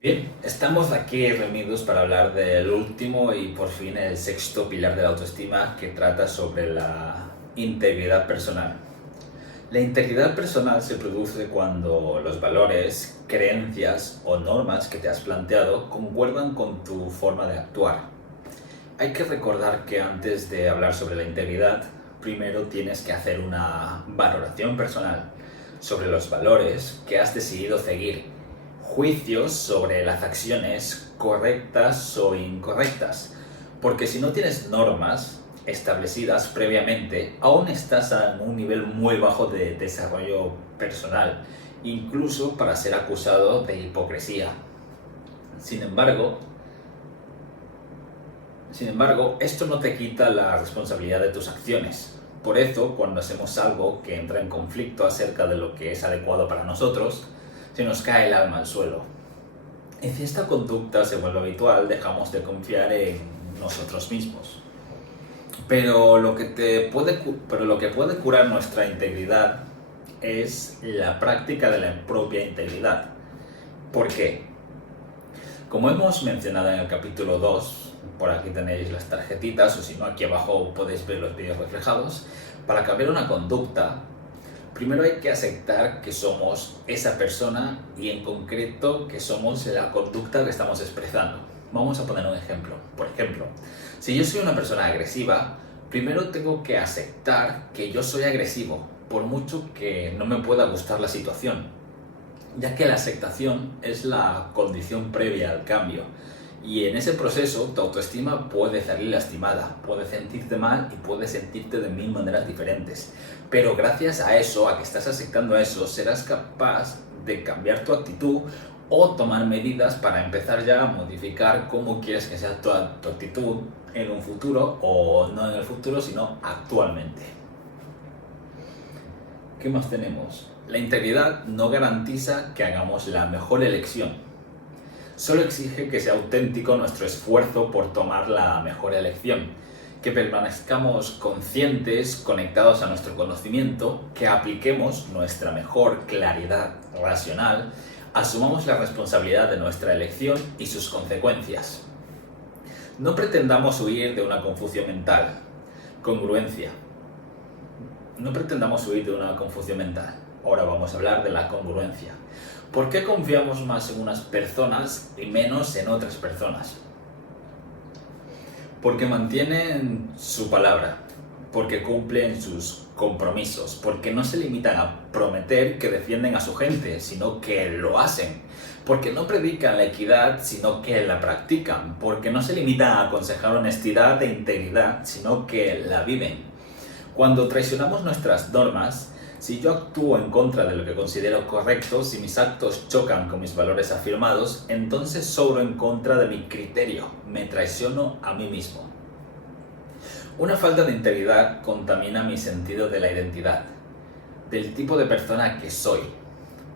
Bien, estamos aquí reunidos para hablar del último y por fin el sexto pilar de la autoestima que trata sobre la integridad personal. La integridad personal se produce cuando los valores, creencias o normas que te has planteado concuerdan con tu forma de actuar. Hay que recordar que antes de hablar sobre la integridad, primero tienes que hacer una valoración personal sobre los valores que has decidido seguir, juicios sobre las acciones correctas o incorrectas, porque si no tienes normas establecidas previamente, aún estás a un nivel muy bajo de desarrollo personal, incluso para ser acusado de hipocresía. Sin embargo, esto no te quita la responsabilidad de tus acciones. Por eso, cuando hacemos algo que entra en conflicto acerca de lo que es adecuado para nosotros, se nos cae el alma al suelo. Y si esta conducta se vuelve habitual, dejamos de confiar en nosotros mismos. Pero lo que puede curar nuestra integridad es la práctica de la propia integridad. ¿Por qué? Como hemos mencionado en el capítulo 2, por aquí tenéis las tarjetitas, o si no, aquí abajo podéis ver los vídeos reflejados, para cambiar una conducta, primero hay que aceptar que somos esa persona y en concreto que somos la conducta que estamos expresando. Vamos a poner un ejemplo. Por ejemplo, si yo soy una persona agresiva, primero tengo que aceptar que yo soy agresivo, por mucho que no me pueda gustar la situación, ya que la aceptación es la condición previa al cambio. Y en ese proceso tu autoestima puede salir lastimada, puedes sentirte mal y puedes sentirte de mil maneras diferentes. Pero gracias a eso, a que estás aceptando eso, serás capaz de cambiar tu actitud o tomar medidas para empezar ya a modificar cómo quieres que sea tu actitud en un futuro, o no en el futuro, sino actualmente. ¿Qué más tenemos? La integridad no garantiza que hagamos la mejor elección. Solo exige que sea auténtico nuestro esfuerzo por tomar la mejor elección, que permanezcamos conscientes, conectados a nuestro conocimiento, que apliquemos nuestra mejor claridad racional, asumamos la responsabilidad de nuestra elección y sus consecuencias. No pretendamos huir de una confusión mental. Congruencia. No pretendamos huir de una confusión mental. Ahora vamos a hablar de la congruencia. ¿Por qué confiamos más en unas personas y menos en otras personas? Porque mantienen su palabra, porque cumplen sus compromisos, porque no se limitan a prometer que defienden a su gente, sino que lo hacen, porque no predican la equidad, sino que la practican, porque no se limitan a aconsejar honestidad e integridad, sino que la viven. Cuando traicionamos nuestras normas, si yo actúo en contra de lo que considero correcto, si mis actos chocan con mis valores afirmados, entonces sobro en contra de mi criterio, me traiciono a mí mismo. Una falta de integridad contamina mi sentido de la identidad, del tipo de persona que soy.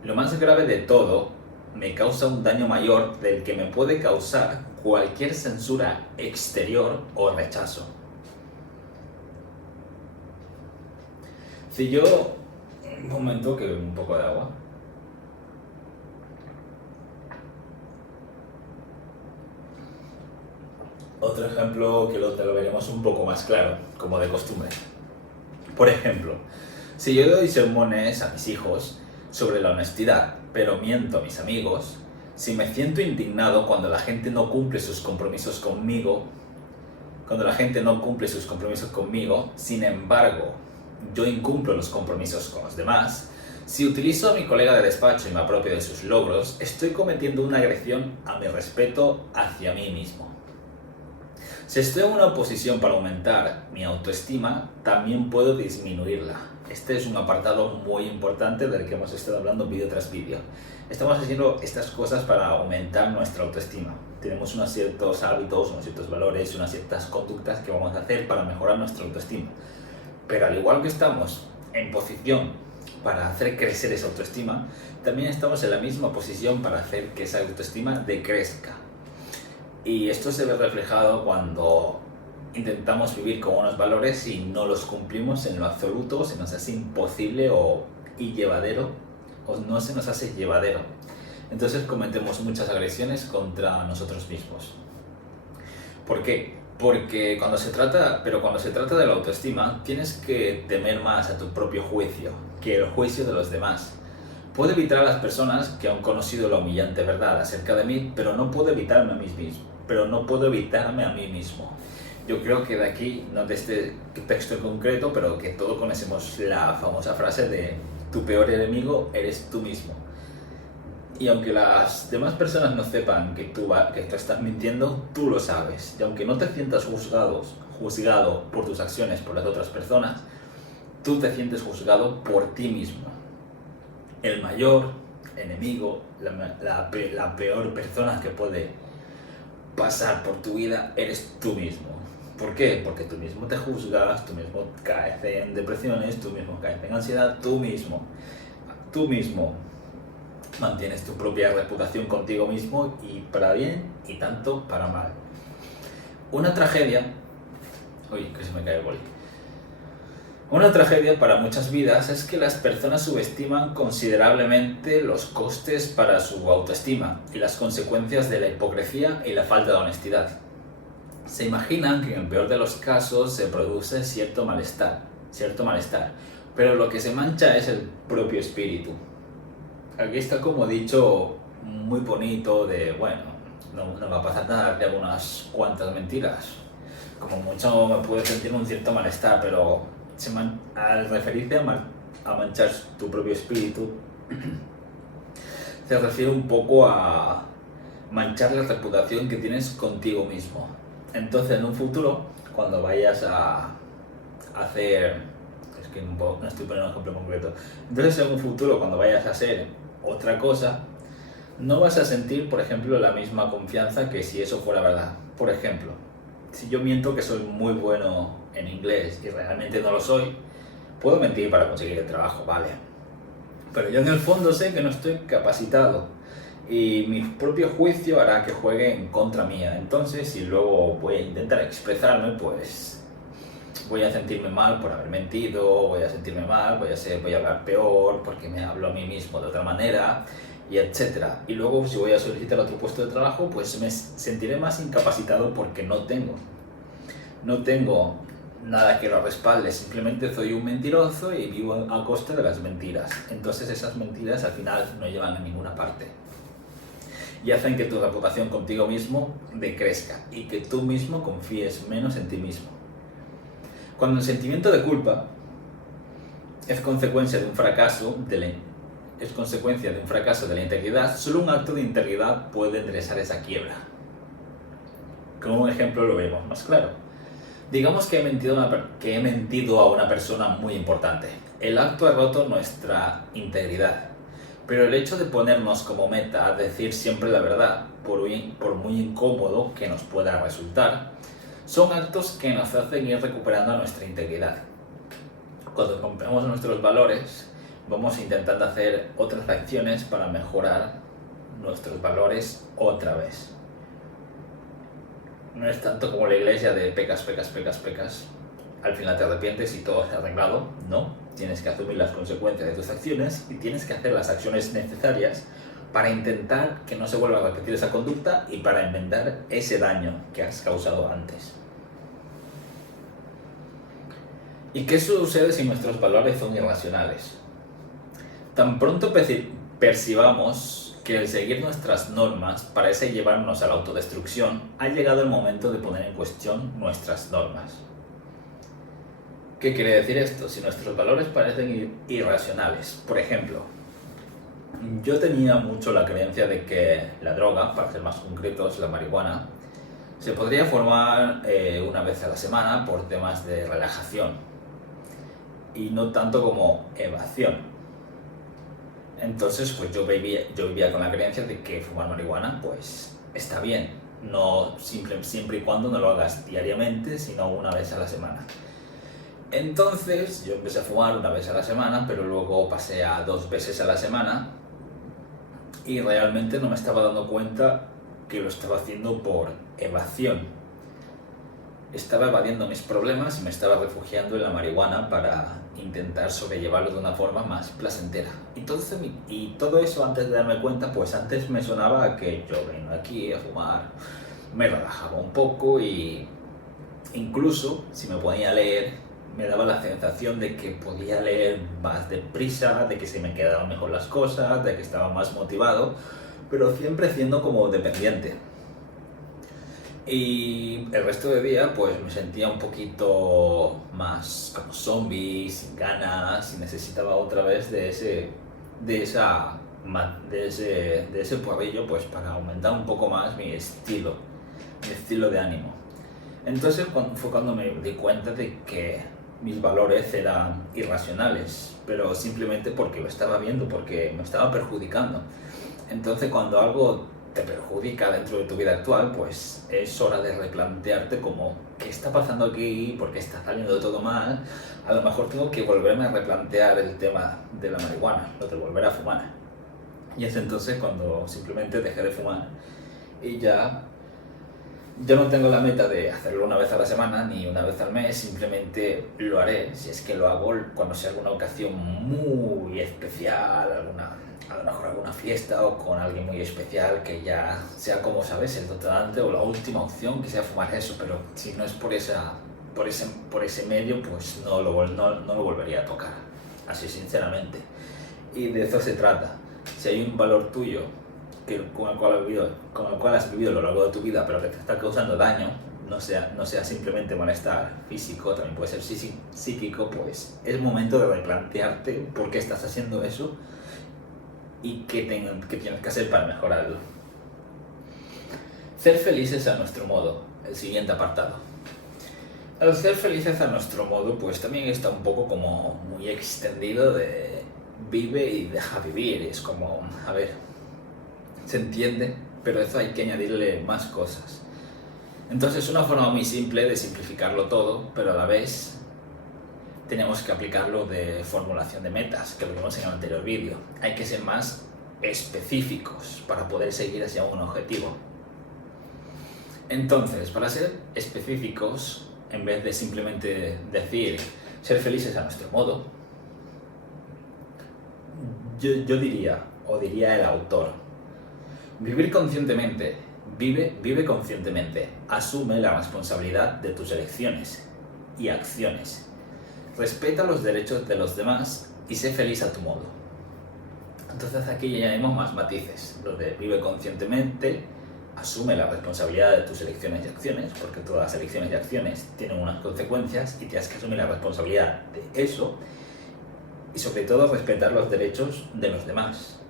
Lo más grave de todo, me causa un daño mayor del que me puede causar cualquier censura exterior o rechazo. Si yo... Un momento, que un poco de agua. Otro ejemplo que te lo veremos un poco más claro, como de costumbre. Por ejemplo, si yo doy sermones a mis hijos sobre la honestidad, pero miento a mis amigos, si me siento indignado cuando la gente no cumple sus compromisos conmigo, sin embargo, yo incumplo los compromisos con los demás, si utilizo a mi colega de despacho y me apropio de sus logros, estoy cometiendo una agresión a mi respeto hacia mí mismo. Si estoy en una posición para aumentar mi autoestima, también puedo disminuirla. Este es un apartado muy importante del que hemos estado hablando vídeo tras vídeo. Estamos haciendo estas cosas para aumentar nuestra autoestima. Tenemos unos ciertos hábitos, unos ciertos valores, unas ciertas conductas que vamos a hacer para mejorar nuestra autoestima. Pero al igual que estamos en posición para hacer crecer esa autoestima, también estamos en la misma posición para hacer que esa autoestima decrezca. Y esto se ve reflejado cuando intentamos vivir con unos valores y no los cumplimos en lo absoluto, se nos hace imposible o no se nos hace llevadero. Entonces cometemos muchas agresiones contra nosotros mismos. ¿Por qué? Porque cuando se trata de la autoestima, tienes que temer más a tu propio juicio que el juicio de los demás. Puedo evitar a las personas que han conocido la humillante verdad acerca de mí, pero no puedo evitarme a mí mismo. Yo creo que de aquí, no de este texto en concreto, pero que todos conocemos la famosa frase de tu peor enemigo eres tú mismo. Y aunque las demás personas no sepan que tú estás mintiendo, tú lo sabes. Y aunque no te sientas juzgado por tus acciones por las otras personas, tú te sientes juzgado por ti mismo. El mayor enemigo, la peor persona que puede pasar por tu vida eres tú mismo. ¿Por qué? Porque tú mismo te juzgas, tú mismo caes en depresiones, tú mismo caes en ansiedad, tú mismo mantienes tu propia reputación contigo mismo, y para bien y tanto para mal. Una tragedia para muchas vidas es que las personas subestiman considerablemente los costes para su autoestima y las consecuencias de la hipocresía y la falta de honestidad. Se imaginan que en el peor de los casos se produce cierto malestar, pero lo que se mancha es el propio espíritu. Aquí está como dicho muy bonito de, bueno, no va a pasar nada, que hago unas cuantas mentiras. Como mucho me puedo sentir un cierto malestar, pero al referirte a manchar tu propio espíritu, se refiere un poco a manchar la reputación que tienes contigo mismo. Entonces, en un futuro, cuando vayas a hacer... Es que no estoy poniendo un ejemplo concreto. Entonces, en un futuro, cuando vayas a hacer otra cosa, no vas a sentir, por ejemplo, la misma confianza que si eso fuera verdad. Por ejemplo, si yo miento que soy muy bueno en inglés y realmente no lo soy, puedo mentir para conseguir el trabajo, vale. Pero yo en el fondo sé que no estoy capacitado y mi propio juicio hará que juegue en contra mía. Entonces, si luego voy a intentar expresarme, pues voy a sentirme mal por haber mentido, voy a hablar peor porque me hablo a mí mismo de otra manera, y etcétera. Y luego, si voy a solicitar otro puesto de trabajo, pues me sentiré más incapacitado porque no tengo nada que lo respalde, simplemente soy un mentiroso y vivo a costa de las mentiras. Entonces esas mentiras al final no llevan a ninguna parte y hacen que tu reputación contigo mismo decrezca y que tú mismo confíes menos en ti mismo. Cuando el sentimiento de culpa es consecuencia de un fracaso de la integridad, solo un acto de integridad puede enderezar esa quiebra. Como un ejemplo lo vemos más claro. Digamos que he mentido a una persona muy importante. El acto ha roto nuestra integridad. Pero el hecho de ponernos como meta decir siempre la verdad, por muy incómodo que nos pueda resultar, son actos que nos hacen ir recuperando nuestra integridad. Cuando rompemos nuestros valores, vamos intentando hacer otras acciones para mejorar nuestros valores otra vez. No es tanto como la iglesia de pecas, al final te arrepientes y todo se ha arreglado. No, tienes que asumir las consecuencias de tus acciones y tienes que hacer las acciones necesarias para intentar que no se vuelva a repetir esa conducta y para enmendar ese daño que has causado antes. ¿Y qué sucede si nuestros valores son irracionales? Tan pronto percibamos que el seguir nuestras normas parece llevarnos a la autodestrucción, ha llegado el momento de poner en cuestión nuestras normas. ¿Qué quiere decir esto? Si nuestros valores parecen irracionales, por ejemplo, yo tenía mucho la creencia de que la droga, para ser más concretos, la marihuana, se podría fumar una vez a la semana por temas de relajación y no tanto como evasión. Entonces, pues yo vivía con la creencia de que fumar marihuana, pues está bien, no siempre y cuando no lo hagas diariamente, sino una vez a la semana. Entonces, yo empecé a fumar una vez a la semana, pero luego pasé a 2 veces a la semana y realmente no me estaba dando cuenta que lo estaba haciendo por evasión. estaba evadiendo mis problemas y me estaba refugiando en la marihuana para intentar sobrellevarlo de una forma más placentera. Y todo eso, antes de darme cuenta, pues antes me sonaba a que yo vengo aquí a fumar, me relajaba un poco y incluso si me ponía a leer me daba la sensación de que podía leer más deprisa, de que se me quedaban mejor las cosas, de que estaba más motivado, pero siempre siendo como dependiente. Y el resto del día pues me sentía un poquito más como zombie, sin ganas, y necesitaba otra vez de ese porrillo pues para aumentar un poco más mi estilo de ánimo. Entonces fue cuando me di cuenta de que mis valores eran irracionales, pero simplemente porque lo estaba viendo, porque me estaba perjudicando. Entonces cuando algo te perjudica dentro de tu vida actual, pues es hora de replantearte como ¿qué está pasando aquí? ¿Por qué está saliendo todo mal? A lo mejor tengo que volverme a replantear el tema de la marihuana, lo de volver a fumar. Y es entonces cuando simplemente dejé de fumar y ya no tengo la meta de hacerlo una vez a la semana ni una vez al mes, simplemente lo haré si es que lo hago cuando sea alguna ocasión muy especial, a lo mejor alguna fiesta o con alguien muy especial que ya sea, como sabes, el detonante o la última opción que sea fumar eso, pero si no es por ese medio, pues no lo volvería a tocar, así sinceramente. Y de eso se trata. Si hay un valor tuyo con el cual has vivido a lo largo de tu vida, pero que te está causando daño, no sea simplemente malestar físico, también puede ser psíquico, pues es momento de replantearte por qué estás haciendo eso y qué tienes que hacer para mejorarlo. Ser felices a nuestro modo, el siguiente apartado. Al ser felices a nuestro modo, pues también está un poco como muy extendido de vive y deja vivir. Es como, a ver, se entiende, pero eso hay que añadirle más cosas. Entonces es una forma muy simple de simplificarlo todo, pero a la vez tenemos que aplicarlo de formulación de metas, que lo vimos en el anterior vídeo. Hay que ser más específicos para poder seguir hacia un objetivo. Entonces, para ser específicos, en vez de simplemente decir ser felices a nuestro modo, yo diría el autor, vivir conscientemente, vive conscientemente, asume la responsabilidad de tus elecciones y acciones, respeta los derechos de los demás y sé feliz a tu modo. Entonces aquí ya añadimos más matices, lo de vive conscientemente, asume la responsabilidad de tus elecciones y acciones, porque todas las elecciones y acciones tienen unas consecuencias y tienes que asumir la responsabilidad de eso, y sobre todo respetar los derechos de los demás.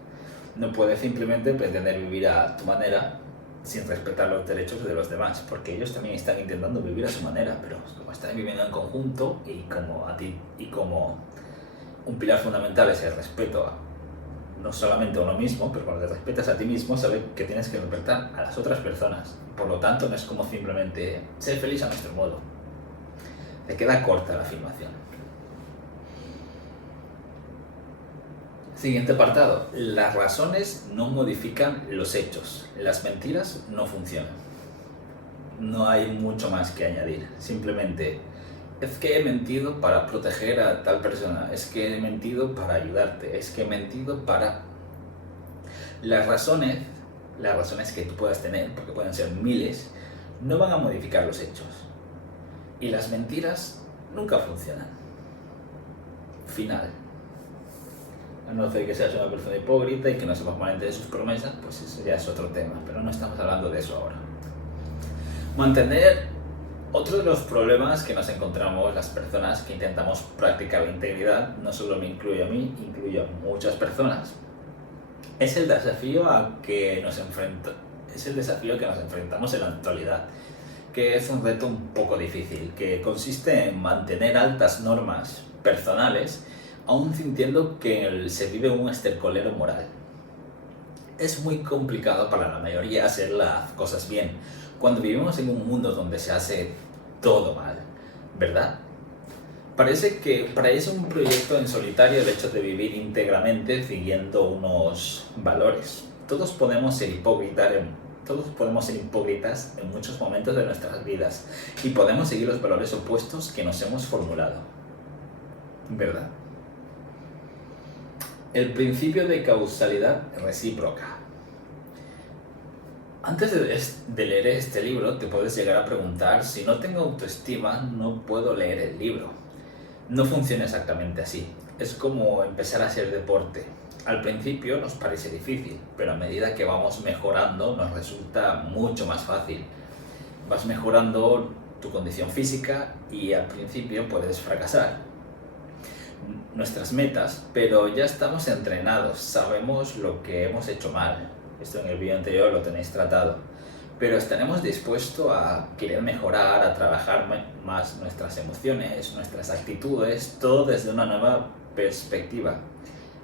No puedes simplemente pretender vivir a tu manera sin respetar los derechos de los demás, porque ellos también están intentando vivir a su manera, pero como están viviendo en conjunto y como un pilar fundamental es el respeto no solamente a uno mismo, pero cuando te respetas a ti mismo, sabes que tienes que respetar a las otras personas. Por lo tanto, no es como simplemente ser feliz a nuestro modo. Te queda corta la afirmación. Siguiente apartado. Las razones no modifican los hechos. Las mentiras no funcionan. No hay mucho más que añadir. Simplemente, es que he mentido para proteger a tal persona. Es que he mentido para ayudarte. Es que he mentido para... Las razones que tú puedas tener, porque pueden ser miles, no van a modificar los hechos. Y las mentiras nunca funcionan. Final. A no ser que seas una persona hipócrita y que no sepas mantener sus promesas, pues eso ya es otro tema, pero no estamos hablando de eso ahora. Otro de los problemas que nos encontramos las personas que intentamos practicar la integridad, no solo me incluye a mí, incluye a muchas personas, es el desafío que nos enfrentamos en la actualidad, que es un reto un poco difícil, que consiste en mantener altas normas personales aún sintiendo que se vive un estercolero moral. Es muy complicado para la mayoría hacer las cosas bien, cuando vivimos en un mundo donde se hace todo mal, ¿verdad? Parece un proyecto en solitario el hecho de vivir íntegramente siguiendo unos valores. Todos podemos ser hipócritas Todos podemos ser hipócritas en muchos momentos de nuestras vidas y podemos seguir los valores opuestos que nos hemos formulado. ¿Verdad? El principio de causalidad recíproca. Antes de leer este libro te puedes llegar a preguntar: si no tengo autoestima, no puedo leer el libro. No funciona exactamente así. Es como empezar a hacer deporte. Al principio nos parece difícil, pero a medida que vamos mejorando nos resulta mucho más fácil. Vas mejorando tu condición física y al principio puedes fracasar nuestras metas, pero ya estamos entrenados, sabemos lo que hemos hecho mal. Esto en el vídeo anterior lo tenéis tratado. Pero estaremos dispuestos a querer mejorar, a trabajar más nuestras emociones, nuestras actitudes, todo desde una nueva perspectiva.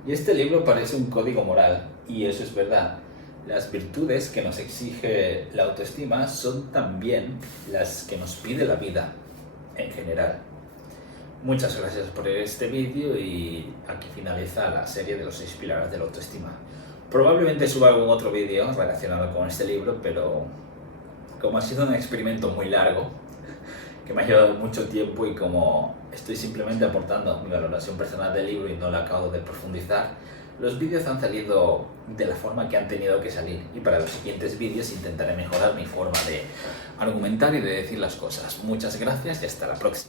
Y este libro parece un código moral, y eso es verdad. Las virtudes que nos exige la autoestima son también las que nos pide la vida en general. Muchas gracias por ver este vídeo y aquí finaliza la serie de los 6 pilares de la autoestima. Probablemente suba algún otro vídeo relacionado con este libro, pero como ha sido un experimento muy largo, que me ha llevado mucho tiempo y como estoy simplemente aportando mi valoración personal del libro y no la acabo de profundizar, los vídeos han salido de la forma que han tenido que salir, y para los siguientes vídeos intentaré mejorar mi forma de argumentar y de decir las cosas. Muchas gracias y hasta la próxima.